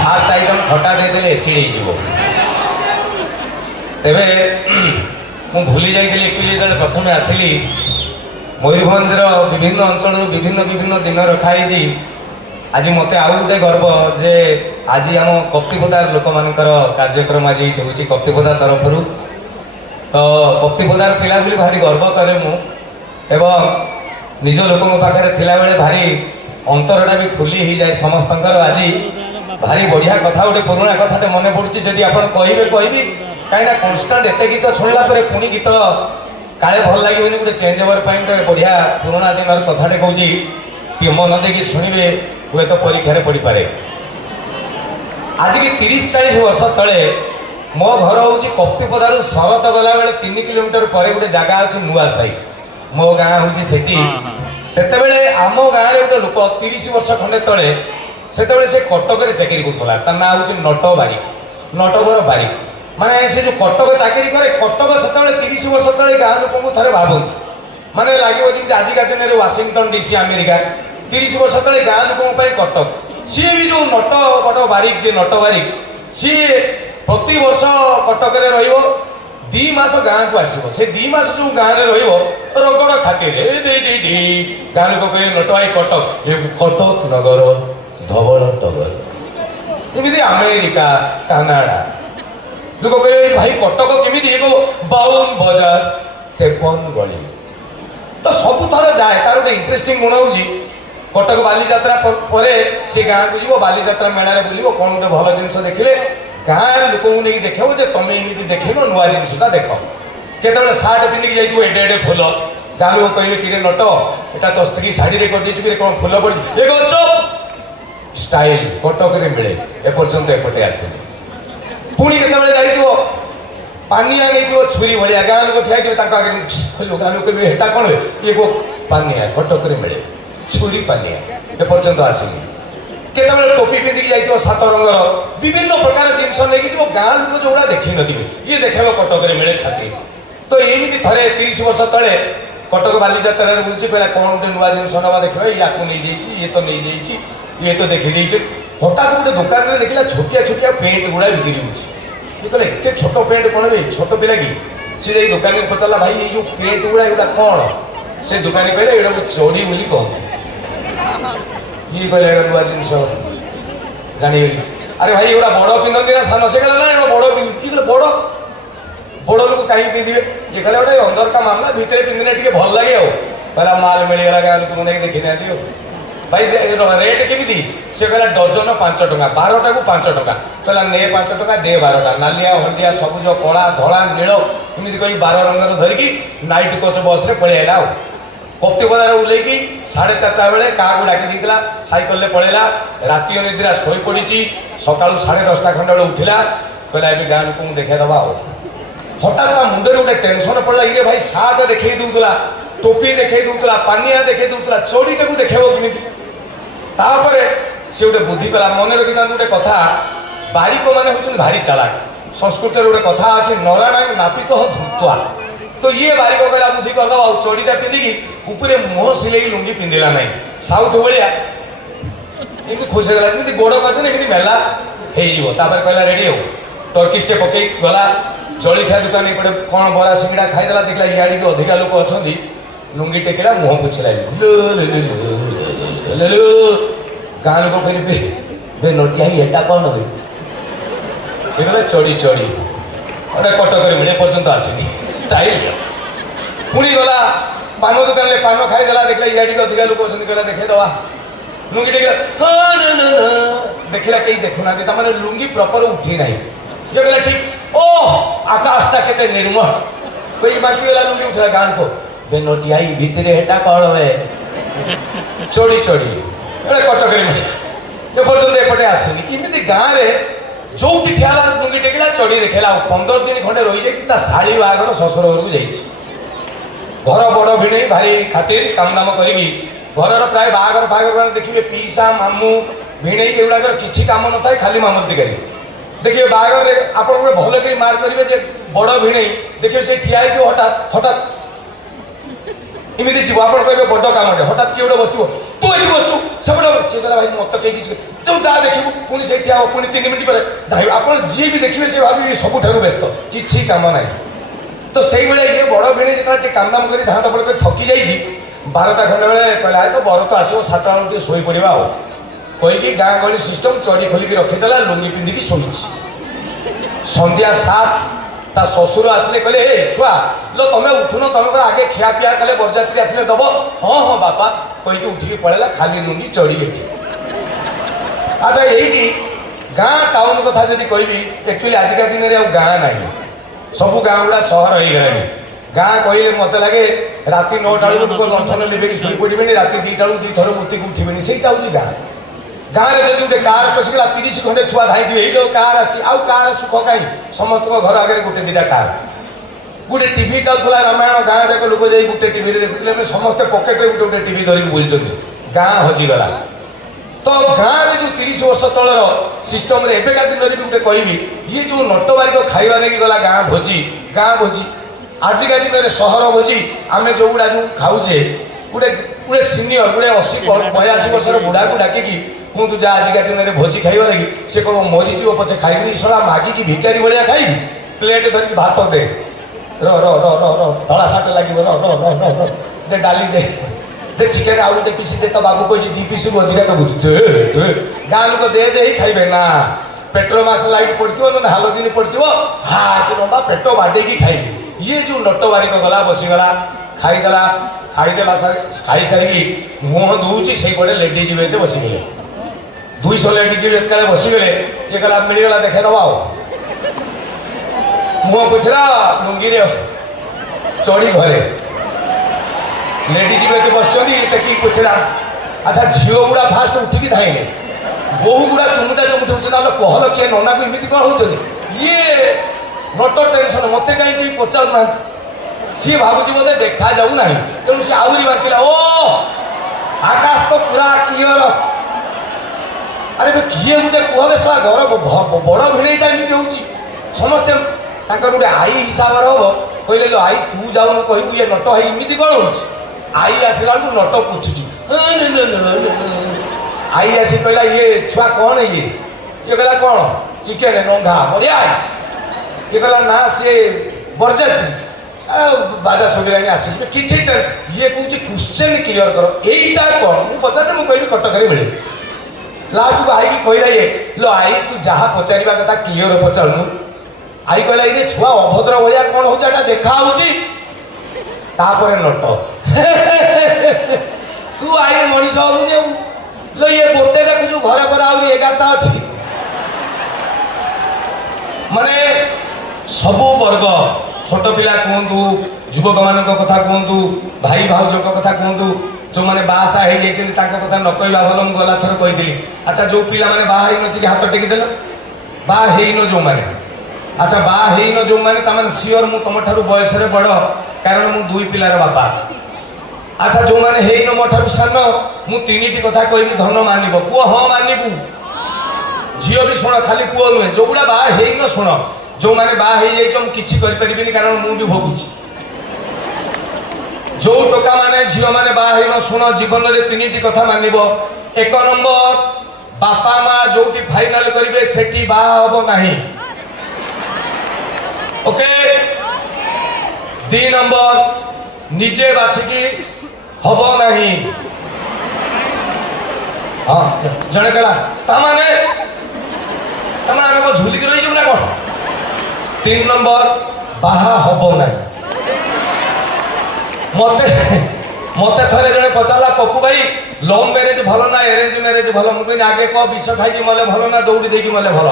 fast item खटा देदेले acid हो तेरे मु भूली जाइली एक्चुअली जो प्रथम आसिली मयूरभंजर विभिन्न अंचल विभिन्न विभिन्न दिन रखाई आज मत आउ गोटे गर्व जे आज आम कप्तिपदार लोक मानकर कार्यक्रम आज ये हूँ कप्तिपदा तरफ तो कप्तिपदार पिला बोली भारी गर्व करे मु एवं निज लोकों पाखे थिला बेले भारी अंतरटा भी खुली ही जाए समस्त आज भारी बढ़िया कथा गोटे पुराणा कथाटे मन पड़ुची जदि आप कहे कहीं कन्स्टाट एत गीत शुणला पुणी गीत काले भल लगे गोटे चेंज ओवर गोटे बढ़िया पुराणा दिन कथाटे कौची मन देकी शुणे हुए तो परीक्षा पड़ पारे आज की 30-40 वर्ष तले मो घर हूँ कप्तिपदार शरत गला बेले 3 किलोमीटर पर गोटे जगह अच्छे नुआ साई मो गाँ हूँ से आम गाँव में गोटे लोक 30 वर्ष खंडे तले से कटक चाकरी करूला ना हूँ नट बारिक नटवर बारिक माने से जो कटक चाकरी करे कटक से 30 वर्ष तले गाँव लोक को थे भावुन माने लगे जमी आजिका दिन में वाशिंगटन डीसी अमेरिका 30 वर्ष तले गाँ लोकों कटक सी भी जो नट बट बारिक जे नट बारिक सी प्रति वर्ष कटक दी मास गाँ को आसो से 2 मास जो गाँव में रगड़ खातिर गाँ लोक कहे नट भाई कटक ये कटक नगर धवल टगर एमती अमेरिका कानाडा लोक कहे भाई कटक केमी 52 बजार 53 गली तो सब थर जाए तार गोटे इंटरेस्टिंग गुण हूँ कटक बालीजात्रा पर से गाँ को जीव बालीजात्रा मेला बुल कौन गोटे भल जिन देखिले गाँ लोक नहीं देख तुम एमती देख नुआ जिनसा देख केत सार्ट पिंधिक जाइए एडे एडे फुल गाँ लोग कहे कि नट एटा तो स्त्री शाढ़ी कर कौन फुल पड़ी चुप स्टाइल कटक मिले एपर्यंत एपटे आसे पुणी के पानिया नहीं छुरी भाया गाँ लोग ठिया आगे खोल गाँ लोग हेटा कौन ये को पानिया कटक मिले छुरी पानिया एपर्यंत आसनी केत टोपी पिंधिक जाइए 7 रंगर विभिन्न प्रकार जिनस नहीं गाँ लोग जो देखी नी ये देखे कटक मिले खातिर तो एमती थे 30 वर्ष तले कटक बालीजात्रा बुझी पे कौन गोटे नुआ जिन ना देखा या नहीं ये तो नहीं जाइए ये तो देखी हठात गोटे दुकान में देखला छोटिया छोटिया पेंट गुड़ा बिक्री हो कहले एत छोट पेंट कौन भाई छोट पिला कि सी दुकान में पचारा भाई ये जो पेंट गुड़ा एगुड़ा कौन से दुकानी कहले एटा को चोरी बोली कहते ये कहले एटा नुआ जिन जानीगली अरे भाई एगुड़ा बड़ पिंधती ना सान से कहला ना बड़ पिंध बड़ बड़ लोग कहीं पिंधे ये कहले गोटे अंदर का मामला भितर पिंधने टी भल लगे आला माल मिलगला गाँव लोक नहीं देखी ना भाई रेट केमी से कहला डजन 5 टका 12टा को 5 टका कहला ने 5 टका दे 12टा नालिया हलदिया सबुज कला धला नील एमती कही 12 रंगर धरिकी नाइट कोच बस रे पलैला कप्तिपदार उल्लेकी 4:30 बेले क्या डाकी देता सैकल पलैला राति अनिद्रा शोई पड़ी सका 10:30 खंड बेले उठिला कहला ए गाँ लोक देखाईदबा हठात मुंडे गोटे टेंशन पड़ा ये भाई सार्ट देखई दूला टोपी देखई दूला पानिया देखई दूला चोरीटा को देखेब केमी तापर से गोटे बुद्धि कला मन रखी गोटे कथा बारिक मैंने हूँ भारी चालाक संस्कृत गोटे कथा अच्छे नराणा नापित धुत्वा तो ये बारिक कहला बुद्धि करदे चोरीटा पिंधिकी ऊपर मुह सिले लुंगी पिंधिला ना साउथ भाया एमती खोसेदेला जमी गोड़ करदे एमती मेला होपर कहला रेडी हो टर्किस्टे पकई गला जलिखा दुकान एपटे कौन बरा सिंगड़ा खाईदेला देखला इाड़ी के अधिका लोक अच्छा लुंगी टेकिला मुह पोछला गाँ लोग कहले नटिया एटा कौन भाई चढ़ी चढ़ी गोटे कटक मिले पर्यंत आसनी स्टाइल पुणी गला पान दुकान में पान खाईदेला देखला इाड़ी के अधिका लोक अच्छा कहला देखा लुंगी टेकिला देखला कहीं देखुना मैंने लुंगी प्रपर उठी ना ये कहला ठीक ओ आकाशटा केते निर्मल कोई बाकी वाला लुंगी उठला गाँ को बे नटिया भितर हेटा कौन है चढ़ी चढ़ी एटे कटक ये पर्यटन एपटे आसनी इमती गाँव में जो ठिया लुंगी टेकिला चढ़ी देखला 15 दिन खंडे रही जाए शाढ़ी बाहर शशुर घर को जा घर बड़ भिणे भारी खातिर काम दाम करी घर प्राय बाहर बाहर देखिए पीसा मामू भिणे एगुड़ाक किसी कम न था खाली मामलती करेंगे देखिए बाहर आप भल कर मार करेंगे बड़ भिणे देखिए से ठिया हठात हठात इमती जीव आप कहे बड़ कम हठात किए गोटे बस तू ये बसु सी कहला भाई मत कहीं किसी जो जा देखू पुणी से ठिया पुणी 3 मिनट पर धाई आप जी भी देखिए से भाभी सबुठार व्यस्त किसी काम ना तो से ये बड़ भिणी जो काम दाम कर धाँ तपड़ कर थकी जाइए 12टा खंडे बेले कहला तो बर तो आसो 7टा बेलू शोई पड़ा आ कहीकि गाँ गहली सिस्टम चढ़ी खोलिक रखीदेला लुंगी पिंधिकी शोची संध्या 7 ता ससुर आसिले कहले हे छुआ लो तमें उठुन तुम आगे खिया पिया कले बरजात्री आसिले दब हाँ हाँ बापा कहीकि उठिकी पड़ेगा खाली लुंगी चढ़ी बैठी अच्छा यही गाँ टाउन कथा जब कहि एक्चुअली आजिका दिन में गाँ ना सब गाँ गुड़ा सहर हो गए गाँ कहले मत लगे राति 9टा बेलू लोक लंठन लिभेक शोई पड़े राति 2टा बेलू 2 थर मूर्ति को उठे से गाँ गाँव में जब गोटे कार पशिगला 30 खंडे छुआ धाई ये कार आर सुख कहीं समस्त घर आगे गोटे 2टा कार गोटे टीवी चलता रामायण गाँ जाक लोक जा गोटे टीवी देखुले समस्त पकेट गोटे गोटे टीवी धरिक बुलूँ गाँ हजिगला तो गाँव में जो 30 वर्ष तलर सिस्टम एବେका दिन भी गोटे कहबी ये जो नट बारिक खाइबा नहीं गला गाँ भोजी आजिका दिन में सहर भोजी आम जो गुड़ा जो खाऊे गोटे गोटे सिनियर गोटे 80-82 वर्षर बुढ़ा को डाकिकी कहतु जा आजिका दिन में भोजी खाइबा लगी से कह मरीज पचे खाइबी सला मागिकी भिकारी भाया खाइबी प्लेट धरिकी भात दे र र र र र धड़ा साट लगे र र र र दे डाली दे चिकेन आउ गोटे पीस दे तो बाबू कही 2 पीस अधिका दबू दे गाँ लोक दे ही खाइबे ना पेट्रोमाक्स लाइट पड़ो ना हालोजिन पड़ो हा कि लंबा पेट बाडेकी खाइबे ये जो नट बारिक गला बसीगला खाईदेला खाई सारिकी मुह दूची से पटे लेडीज बेच बसीगले 200 लेडीज बेच का बसीगले ये कहला मिलगला देखे दबा मुह पुछला लुंगी चढ़ी घरे लेडीज बेच बस टेकी पुछला अच्छा झील गुड़ा फास्ट उठिकी धाइले बहु गुड़ा चुमुटा चुमुटी कहल किए नना को इमिति कौन हो ये नट टेंशन मत कहीं पचारूना सी भावुची बोधे देखा जाऊ ना तेणु सी आहरी बांकिला ओ आकाश तो पूरा क्लियर अरे किए गोटे कहे सा घर बड़ भिड़ईटा एमती हो समस्ते गोटे आई हिसाब हम कहले लो आई तू जाऊन कहू ये नट है इमिति कौन हो आई आसला नट पूछुची आई आसी कहला ये छुआ कौन ये कहला कौन चिकेन नंगा बढ़िया ये कहला ना सी बरजात्री बाजा सुविधानी आसी किसी टेंशन ये कौन क्वेश्चन क्लियर कर यहीटा कौन मुझे पचारे मुझे कह कटक मिले लास्ट को आई कहला ये लो आई तू जहाँ पचार कथा क्लियर पचारू आई कहला ये छुआ अभद्र भाया कौन हो देखा नट तू आई मनीष हबू लो ये गोटे देखु घर पर आ 11टा अच्छी माने सबू वर्ग छोट पिला कहतु युवक मान कथा कहतु भाई भाउज कथा कहतु जो मैंने बासा हो कथा न कहवा भल मुझे गला थर कही अच्छा जो पिला मैंने बाहर नथी हाथ टेकिदेल बाहन जो मैंने अच्छा बाहन जो मैंने सियोर मु तुम ठार बयस बड़ कारण मु 2 पिलार बापा अच्छा जो मैंने हेन मो ठार सान मु 3टी कथा कहबी धन मानब पुओ हाँ मानबू झील भी शुण खाली पुओ नुहे जो गुड़ा बाहन शुण जो मैंने बाहर किसी करें कारण मुझे भोगुची जो टोका माने झील मैंने बाहर शुण जीवन में 3टी कथा मानब 1 नंबर बापा माँ जो फाइनाल करेंगे से बाहब ना ओके 2 नंबर निजे बाछिकी हम ना हाँ जड़े कहला आम झुलिक रही ना कौन 3 नंबर बाहा हम ना मत मत थे जड़े पचारा पप्पू भाई लव मैरेज भल ना अरेंज मैरेज भल मुझे आगे कह विष खाई मले भल ना दौड़ी देकी मले भल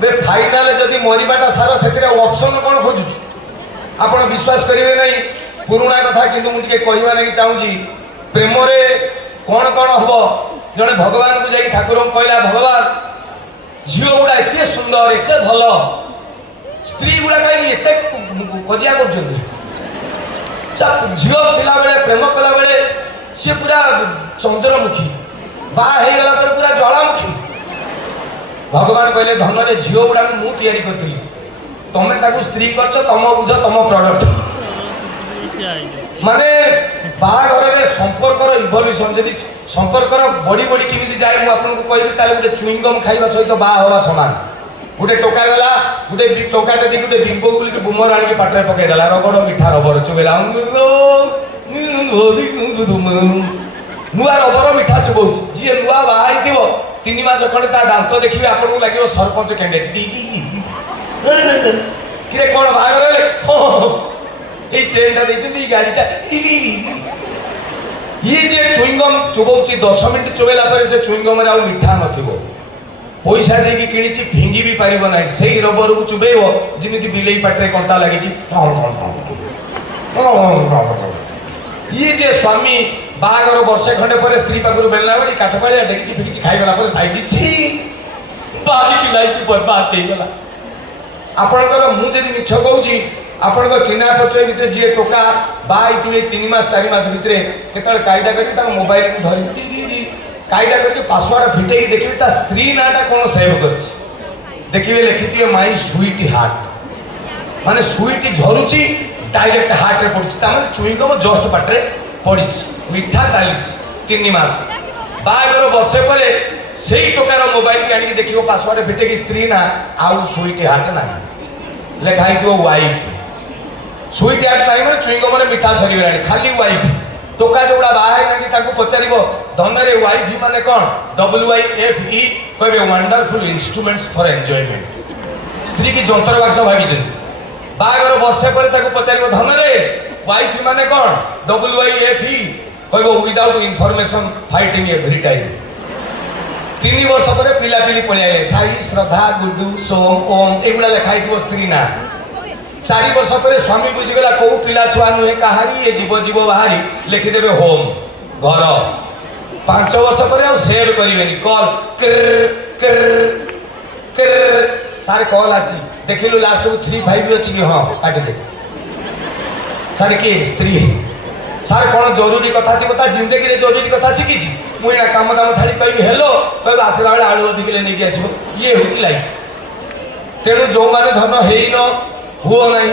बे फाइनाल जदि मरवाटा सार से ऑप्शन कौन खोजु आप विश्वास करेंगे नहीं पुराणा कथा किंतु मुझे कहवा नहीं चाहूँगी प्रेम कौन कौन हम जड़े भगवान को जाई ठाकुर कहला भगवान झील गुड़ा एत सुंदर एत भल स्त्री गुड़ा कहीं एत कजिया कर झील थिला बेले प्रेम कला बेले सी पूरा चंद्रमुखी बागला पूरा ज्वालामुखी भगवान कहले धन रे झील गुड़ा मु तैयारी करी तुम्हें स्त्री कर तुम बुझ तुम प्रडक्ट माने बाहाघर संपर्कर इभल्यूशन जदि संपर्कर बड़ी बड़ी केमी जाए मुझे आपको कहबी ताले गोटे चुईंगम खाइबा सहित बाहा हवा समान गोटे टोका गला गोटे टोकाटे देखी गोटे बिंबो बोल बुमर आनिक पाटे पकईदेला रगड़ मिठा रबर चुबेला नुआ रबर मिठा चुबाऊ जी नुआ बाहर 3 मास खंडे ता दांत देखिए आपको लगे सरपंच कैंडिडेट किरे कौन बाहर ये चेनटा देखते गाड़ीटा ये जे चुईंगम चुबाऊँ 10 मिनिट चुबेला से चुईंगम आ मिठा नथिबो पैसा देकी किणी फिंगी भी पार ना से रबर को चुबेब जमी बिले पाटे कंटा लगी ये जे स्वामी बाहागर वर्षे खंडे पर स्त्री पाखर बेलना बड़ी काठपाड़िया डेगी फिकी खाईगला साइड बाहर लाइफ बर्बाद हो गला आपणकर मुझे मिछ कहूँ आपण चिन्हा परिचय भितर जी टोका बाई 3 मास 4 मास भितर केतल कायदा करके मोबाइल को धरी कायदा करके पासवर्ड फिटेकी देखिए स्त्री नाटा कौन सेव कर देखिए लिखी माई स्वीट हार्ट माने स्वीट झरुची डायरेक्ट हार्ट रे पड़ी चुईंगम जस्ट पाटे पड़ी मिठा चली 3 मास बागर वर्षे पर से टोकार मोबाइल की आनिक देखिए पासवर्ड फिटेकी स्त्री ना आउ स्वीट हार्ट ना लिखाई वाइफ स्वीट हार्ट ना मैंने चुईंगम मिठा सरीगला खाली वाइफ टोका जोड़ा बाहर पचार धन रे वाइफ माने कौन WIFE कहे वंडरफुल इंस्ट्रूमेंट्स फॉर एंजॉयमेंट स्त्री की जंतर बाक्स भाई बाहर वर्षे पर पचार धन रे वाइफ माने कौन WIFE कहे without information fighting every time 3 वर्ष पर पिलापिली पलि साई श्रद्धा गुड्डू सोम ओम एगुड़ा लिखाई स्त्री ना 4 वर्ष पर स्वामी बुझीगला कौ पिला छुआ नुहे कहारी ये जीव जीव बाहरी लिखिदेवे होम घर 5 वर्ष पर सेव करेंगे कल सारे कल आसी देखिलु लास्ट को 35 अच्छी कि हाँ काटिदे सारे किए स्त्री सारे कौन जरूरी कथा थी जिंदगी जरूरी कथा शिखी मुझे कम दाम छाड़ी कह हेलो कह आसला बेले आलू अधिक नहीं आसो ये हूँ लाइफ तेणु जो मैंने धन है न हुओ नहीं